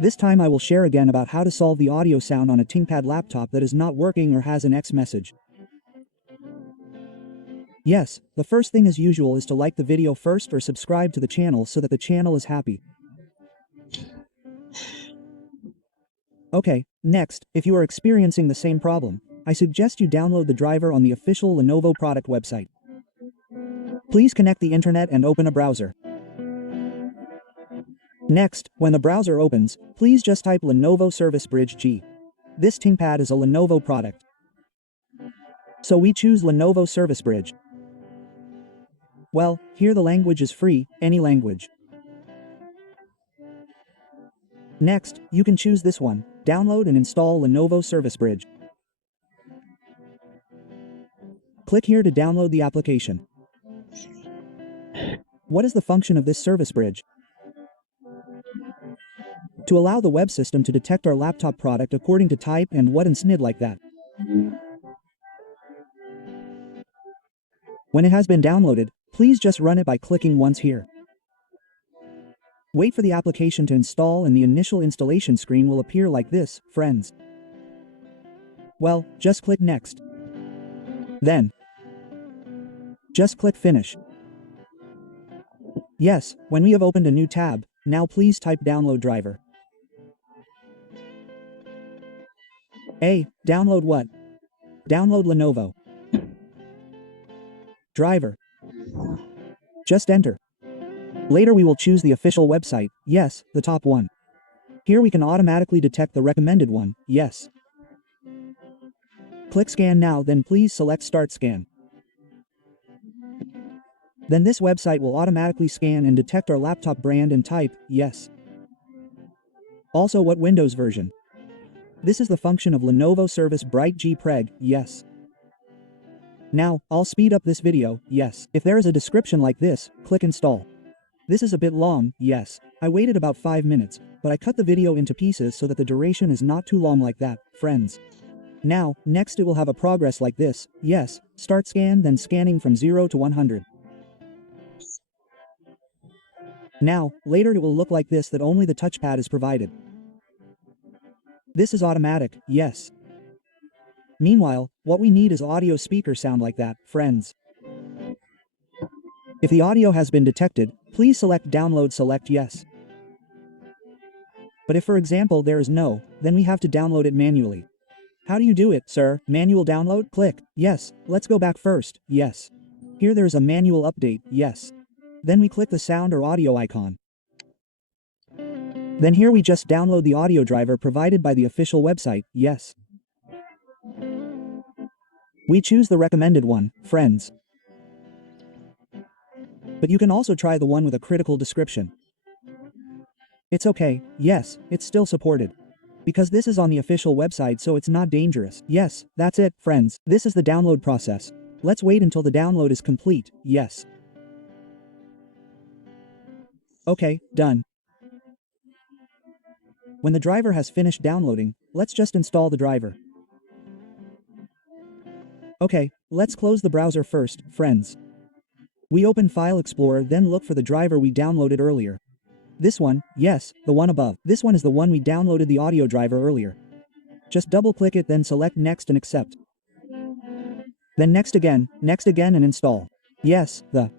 This time I will share again about how to solve the audio sound on a ThinkPad laptop that is not working or has an X message. Yes, the first thing as usual is to like the video first or subscribe to the channel so that the channel is happy. Okay, next, if you are experiencing the same problem, I suggest you download the driver on the official Lenovo product website. Please connect the internet and open a browser. Next, when the browser opens, please just type Lenovo Service Bridge G. This ThinkPad is a Lenovo product, so we choose Lenovo Service Bridge. Well, here the language is free, any language. Next, you can choose this one, download and install Lenovo Service Bridge. Click here to download the application. What is the function of this service bridge? To allow the web system to detect our laptop product according to type and what and snid like that. When it has been downloaded, please just run it by clicking once here. Wait for the application to install and the initial installation screen will appear like this, friends. Well, just click next. Then, just click finish. Yes, when we have opened a new tab, now please type download driver. Download what? Download Lenovo. Driver. Just enter. Later we will choose the official website, yes, the top one. Here we can automatically detect the recommended one, yes. Click scan now, then please select start scan. Then this website will automatically scan and detect our laptop brand and type, yes. Also what Windows version. This is the function of Lenovo Service Bright G Preg, yes. Now, I'll speed up this video, yes. If there is a description like this, click install. This is a bit long, yes. I waited about 5 minutes, but I cut the video into pieces so that the duration is not too long like that, friends. Now, next it will have a progress like this, yes, start scan then scanning from 0 to 100. Now, later it will look like this that only the touchpad is provided. This is automatic, yes. Meanwhile, what we need is audio speaker sound like that, friends. If the audio has been detected, please select download select yes. But if for example there is no, then we have to download it manually. How do you do it, sir? Manual download? Click, yes, let's go back first, yes. Here there is a manual update, yes. Then we click the sound or audio icon. Then here we just download the audio driver provided by the official website, yes. We choose the recommended one, friends. But you can also try the one with a critical description. It's okay, yes, it's still supported. Because this is on the official website so it's not dangerous. Yes, that's it, friends. This is the download process. Let's wait until the download is complete, yes. Okay, done. When the driver has finished downloading, let's just install the driver. Okay, let's close the browser first, friends. We open File Explorer then look for the driver we downloaded earlier. This one, yes, the one above. This one is the one we downloaded the audio driver earlier. Just double click it then select next and accept. Then next again and install. Yes, the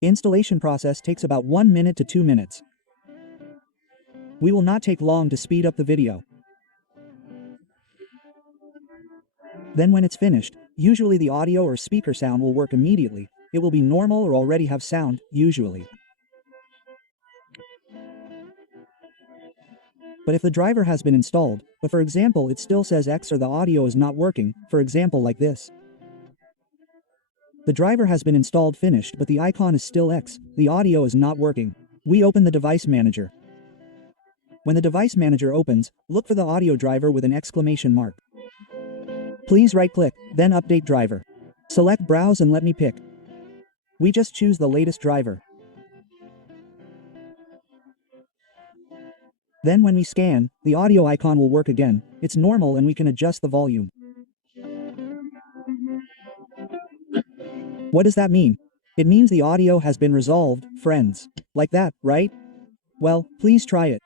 installation process takes about 1 minute to 2 minutes. We will not take long to speed up the video. Then when it's finished, usually the audio or speaker sound will work immediately. It will be normal or already have sound, usually. But if the driver has been installed, but for example it still says X or the audio is not working, for example like this. The driver has been installed finished but the icon is still X, the audio is not working. We open the device manager. When the device manager opens, look for the audio driver with an exclamation mark. Please right-click, then update driver. Select browse and let me pick. We just choose the latest driver. Then when we scan, the audio icon will work again. It's normal and we can adjust the volume. What does that mean? It means the audio has been resolved, friends. Like that, right? Well, please try it.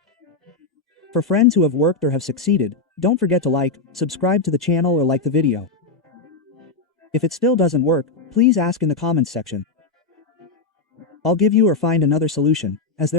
For friends who have worked or have succeeded, don't forget to like, subscribe to the channel or like the video. If it still doesn't work, please ask in the comments section. I'll give you or find another solution, as there are